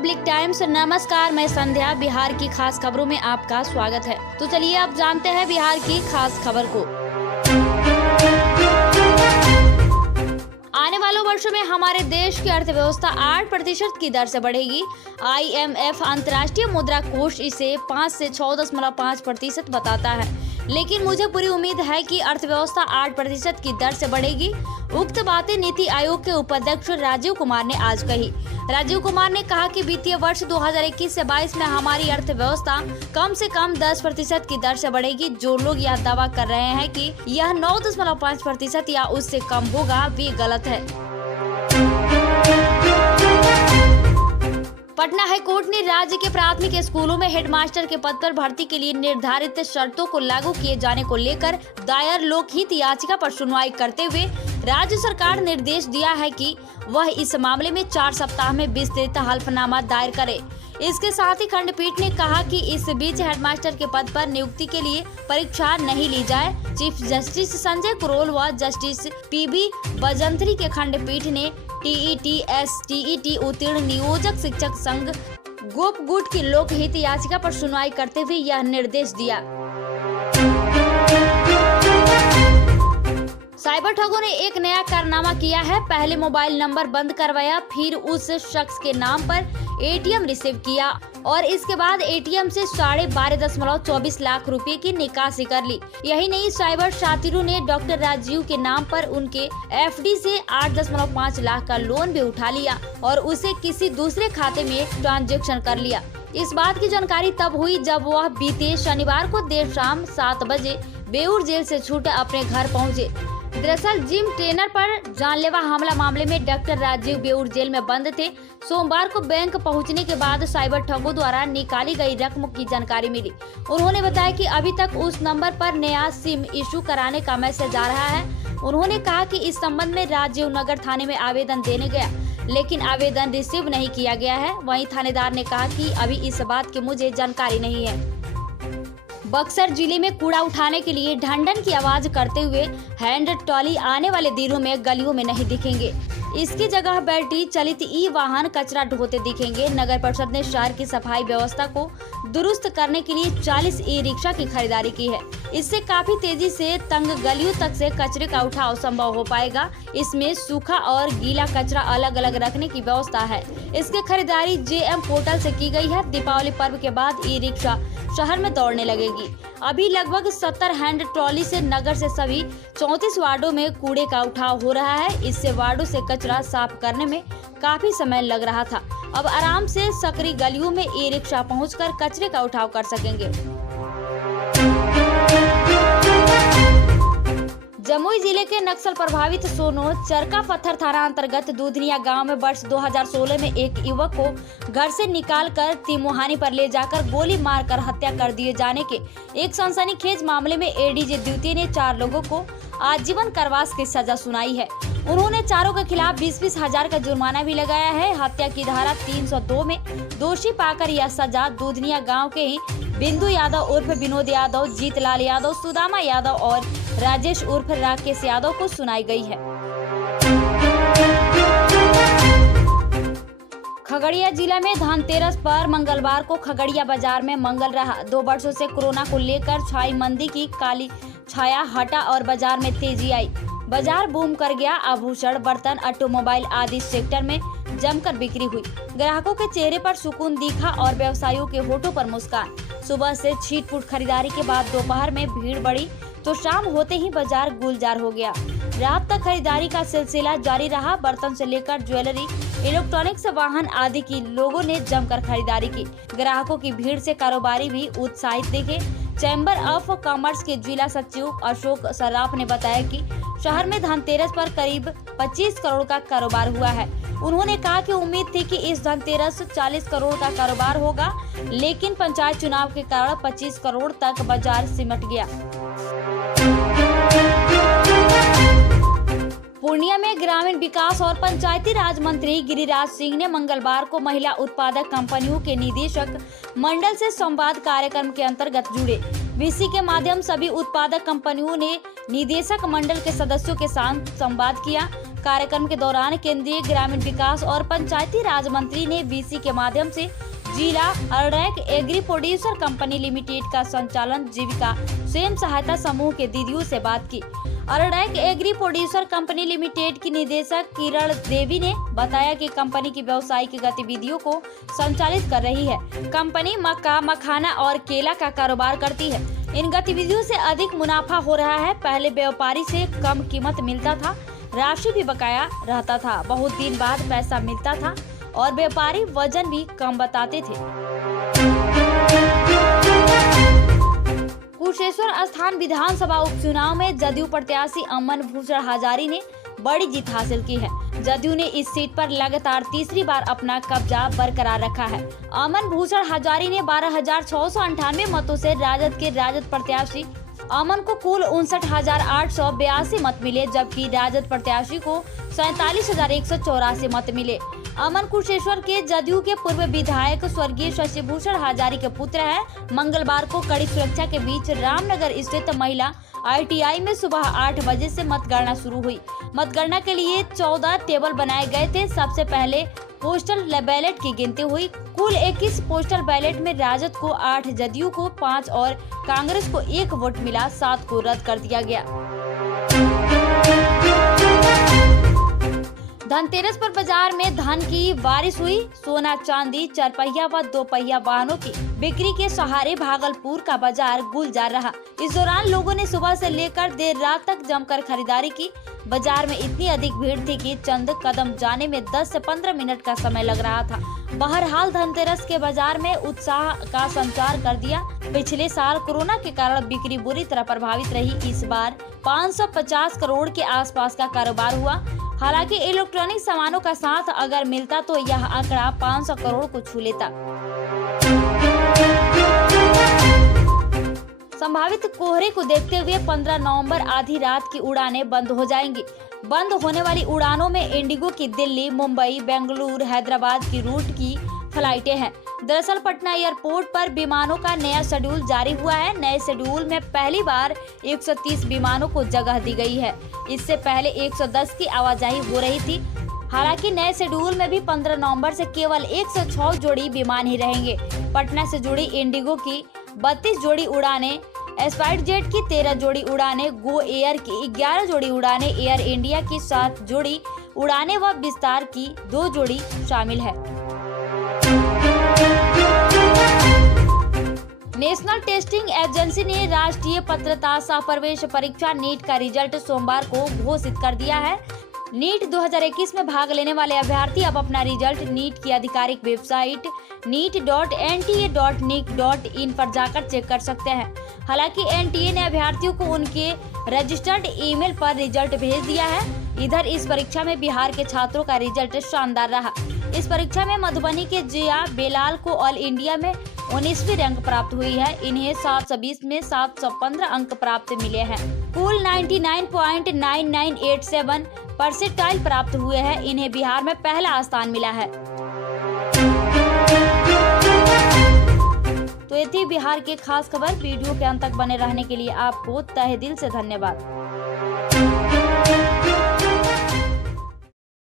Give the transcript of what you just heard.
Public times. नमस्कार, मैं संध्या। बिहार की खास खबरों में आपका स्वागत है। तो चलिए अब जानते हैं बिहार की खास खबर को। आने वाले वर्षों में हमारे देश की अर्थव्यवस्था 8% की दर से बढ़ेगी। IMF अंतर्राष्ट्रीय मुद्रा कोष इसे 5 से 6.5% बताता है, लेकिन मुझे पूरी उम्मीद है कि अर्थव्यवस्था 8% की दर से बढ़ेगी। उक्त बातें नीति आयोग के उपाध्यक्ष राजीव कुमार ने आज कही। राजीव कुमार ने कहा कि वित्तीय वर्ष 2021 से 22 में हमारी अर्थव्यवस्था कम से कम 10% की दर से बढ़ेगी। जो लोग यह दावा कर रहे हैं कि यह 9.5% या उससे कम होगा, वे गलत है। पटना हाईकोर्ट ने राज्य के प्राथमिक स्कूलों में हेडमास्टर के पद पर भर्ती के लिए निर्धारित शर्तों को लागू किए जाने को लेकर दायर लोकहित याचिका पर सुनवाई करते हुए राज्य सरकार निर्देश दिया है कि वह इस मामले में 4 सप्ताह में विस्तृत हलफनामा दायर करे। इसके साथ ही खंडपीठ ने कहा कि इस बीच हेडमास्टर के पद पर नियुक्ति के लिए परीक्षा नहीं ली जाए। चीफ जस्टिस संजय करोल व जस्टिस PB बजंत्री के खंडपीठ ने TET उत्तीर्ण नियोजक शिक्षक संघ गोपगुट की लोकहित याचिका पर सुनवाई करते हुए यह निर्देश दिया। साइबर ठगों ने एक नया कारनामा किया है। पहले मोबाइल नंबर बंद करवाया, फिर उस शख्स के नाम पर ATM रिसीव किया और इसके बाद ATM से 12.24 लाख रुपए की निकासी कर ली। यही नहीं, साइबर शातिरों ने डॉक्टर राजीव के नाम पर उनके FD से 8.5 लाख का लोन भी उठा लिया और उसे किसी दूसरे खाते में ट्रांजैक्शन कर लिया। इस बात की जानकारी तब हुई जब वह बीते शनिवार को देर शाम 7 बजे बेऊर जेल से छूट अपने घर पहुंचे। दरअसल जिम ट्रेनर पर जानलेवा हमला मामले में डॉक्टर राजीव बेऊर जेल में बंद थे। सोमवार को बैंक पहुंचने के बाद साइबर ठगों द्वारा निकाली गई रकम की जानकारी मिली। उन्होंने बताया कि अभी तक उस नंबर पर नया सिम इशू कराने का मैसेज आ रहा है। उन्होंने कहा कि इस संबंध में राजीव नगर थाने में आवेदन देने गया, लेकिन आवेदन रिसीव नहीं किया गया है। वहीं थानेदार ने कहा कि अभी इस बात की मुझे जानकारी नहीं है। बक्सर जिले में कूड़ा उठाने के लिए ढंढन की आवाज करते हुए हैंड ट्रॉली आने वाले दिनों में गलियों में नहीं दिखेंगे। इसकी जगह बैटरी चलित वाहन कचरा ढोते दिखेंगे। नगर परिषद ने शहर की सफाई व्यवस्था को दुरुस्त करने के लिए 40 रिक्शा की खरीदारी की है। इससे काफी तेजी से तंग गलियों तक से कचरे का उठाव संभव हो पाएगा। इसमें सूखा और गीला कचरा अलग अलग रखने की व्यवस्था है। इसकी खरीदारी JM पोर्टल से की गई है। दीपावली पर्व के बाद रिक्शा शहर में दौड़ने लगेगी। अभी लगभग 70 हैंड ट्रॉली से नगर से सभी 34 वार्डों में कूड़े का उठाव हो रहा है। इससे वार्डों से कचरा साफ करने में काफी समय लग रहा था। अब आराम से सकरी गलियों में रिक्शा पहुंचकर कचरे का उठाव कर सकेंगे। जमुई जिले के नक्सल प्रभावित सोनो चरका पत्थर थाना अंतर्गत दूधनिया गांव में वर्ष 2016 में एक युवक को घर से निकालकर तिमुहानी पर ले जाकर गोली मारकर हत्या कर दिए जाने के एक सनसनीखेज मामले में ADJ द्वितीय ने 4 लोगों को आजीवन कारावास की सजा सुनाई है। उन्होंने चारों के खिलाफ 20-20 हजार का जुर्माना भी लगाया है। हत्या की धारा 302 में दोषी पाकर यह सजा दूधनिया गांव के ही बिंदु यादव उर्फ विनोद यादव, जीतलाल यादव, सुदामा यादव और राजेश उर्फ राकेश यादव को सुनाई गई है। खगड़िया जिला में धनतेरस पर मंगलवार को खगड़िया बाजार में मंगल रहा। 2 वर्षों से कोरोना को लेकर छाई मंदी की काली छाया हटा और बाजार में तेजी आई। बाजार बूम कर गया। आभूषण, बर्तन, ऑटोमोबाइल आदि सेक्टर में जमकर बिक्री हुई। ग्राहकों के चेहरे पर सुकून दिखा और व्यवसायियों के होठों पर मुस्कान। सुबह से छीट-फूट खरीदारी के बाद दोपहर में भीड़ बढ़ी तो शाम होते ही बाजार गुलजार हो गया। रात तक खरीदारी का सिलसिला जारी रहा। बर्तन से लेकर ज्वेलरी, इलेक्ट्रॉनिक्स, वाहन आदि की लोगों ने जमकर खरीदारी की। ग्राहकों की भीड़ से कारोबारी भी उत्साहित दिखे। चैम्बर ऑफ कॉमर्स के जिला सचिव अशोक सराफ ने बताया कि शहर में धनतेरस पर करीब 25 करोड़ का कारोबार हुआ है। उन्होंने कहा कि उम्मीद थी कि इस धनतेरस 40 करोड़ का कारोबार होगा, लेकिन पंचायत चुनाव के कारण 25 करोड़ तक बाजार सिमट गया। पूर्णिया में ग्रामीण विकास और पंचायती राज मंत्री गिरिराज सिंह ने मंगलवार को महिला उत्पादक कंपनियों के निदेशक मंडल से संवाद कार्यक्रम के अंतर्गत जुड़े। VC के माध्यम सभी उत्पादक कंपनियों ने निदेशक मंडल के सदस्यों के साथ संवाद किया। कार्यक्रम के दौरान केंद्रीय ग्रामीण विकास और पंचायती राज मंत्री ने वीसी के माध्यम से जिला अरडैक एग्री प्रोड्यूसर कंपनी लिमिटेड का संचालन जीविका स्वयं सहायता समूह के दीदियों से बात की। अरडैक एग्री प्रोड्यूसर कंपनी लिमिटेड की निदेशक किरण देवी ने बताया कि कंपनी की व्यावसायिक गतिविधियों को संचालित कर रही है। कंपनी मक्का, मखाना और केला का कारोबार करती है। इन गतिविधियों से अधिक मुनाफा हो रहा है। पहले व्यापारी से कम कीमत मिलता था, राशि भी बकाया रहता था। बहुत दिन बाद पैसा मिलता था और व्यापारी वजन भी कम बताते थे। कुशेश्वर स्थान विधानसभा उपचुनाव में जदयू प्रत्याशी अमन भूषण हजारी ने बड़ी जीत हासिल की है। जदयू ने इस सीट पर लगातार तीसरी बार अपना कब्जा बरकरार रखा है। अमन भूषण हजारी ने 12,698 मतों से राजद के प्रत्याशी अमन को कुल 59,882 मत मिले, जबकि राजद प्रत्याशी को 47,184 मत मिले। अमन कुशेश्वर के जदयू के पूर्व विधायक स्वर्गीय शशि भूषण हजारी के पुत्र हैं। मंगलवार को कड़ी सुरक्षा के बीच रामनगर स्थित महिला ITI में सुबह 8 बजे से मतगणना शुरू हुई। मतगणना के लिए 14 टेबल बनाए गए थे। सबसे पहले पोस्टल बैलेट की गिनती हुई। कुल 21 पोस्टल बैलेट में राजद को 8, जदयू को 5 और कांग्रेस को 1 वोट मिला। 7 को रद्द कर दिया गया। धनतेरस पर बाजार में धन की बारिश हुई। सोना, चांदी, 4 पहिया व 2 पहिया वाहनों की बिक्री के सहारे भागलपुर का बाजार गुलजार रहा। इस दौरान लोगों ने सुबह से लेकर देर रात तक जमकर खरीदारी की। बाजार में इतनी अधिक भीड़ थी कि चंद कदम जाने में 10 से 15 मिनट का समय लग रहा था। बहरहाल धनतेरस के बाजार में उत्साह का संचार कर दिया। पिछले साल कोरोना के कारण बिक्री बुरी तरह प्रभावित रही। इस बार 550 करोड़ के आसपास का कारोबार हुआ। हालांकि इलेक्ट्रॉनिक सामानों का साथ अगर मिलता तो यह आंकड़ा 500 करोड़ को छू लेता। संभावित कोहरे को देखते हुए 15 नवंबर आधी रात की उड़ानें बंद हो जाएंगी। बंद होने वाली उड़ानों में इंडिगो की दिल्ली, मुंबई, बेंगलुरु, हैदराबाद की रूट की फ्लाइटें हैं। दरअसल पटना एयरपोर्ट पर विमानों का नया शेड्यूल जारी हुआ है। नए शेड्यूल में पहली बार 130 विमानों को जगह दी गई है। इससे पहले 110 की आवाजाही हो रही थी। हालांकि नए शेड्यूल में भी 15 नवंबर से केवल 106 जोड़ी विमान ही रहेंगे। पटना से जुड़ी इंडिगो की 32 जोड़ी उड़ानें, स्पाइस जेट की 13 जोड़ी उड़ानें, गो एयर की 11 जोड़ी उड़ानें, एयर इंडिया की 7 जोड़ी उड़ानें व विस्तार की 2 जोड़ी शामिल है। नेशनल टेस्टिंग एजेंसी ने राष्ट्रीय पात्रता सह प्रवेश परीक्षा नीट का रिजल्ट सोमवार को घोषित कर दिया है। नीट 2021 में भाग लेने वाले अभ्यर्थी अब अपना रिजल्ट नीट की आधिकारिक वेबसाइट neet.nta.nic.in पर जाकर चेक कर सकते हैं। हालांकि NTA ने अभ्यर्थियों को उनके रजिस्टर्ड ईमेल पर रिजल्ट भेज दिया है। इधर इस परीक्षा में बिहार के छात्रों का रिजल्ट शानदार रहा। इस परीक्षा में मधुबनी के जिया बेलाल को ऑल इंडिया में 19वीं रैंक प्राप्त हुई है। इन्हें 720 में 715 अंक प्राप्त मिले हैं। कुल 99.9987 परसेंटाइल प्राप्त हुए हैं। इन्हें बिहार में पहला स्थान मिला है। तो ये थी बिहार की खास खबर। वीडियो के अंत तक बने रहने के लिए आपको तहे दिल से धन्यवाद।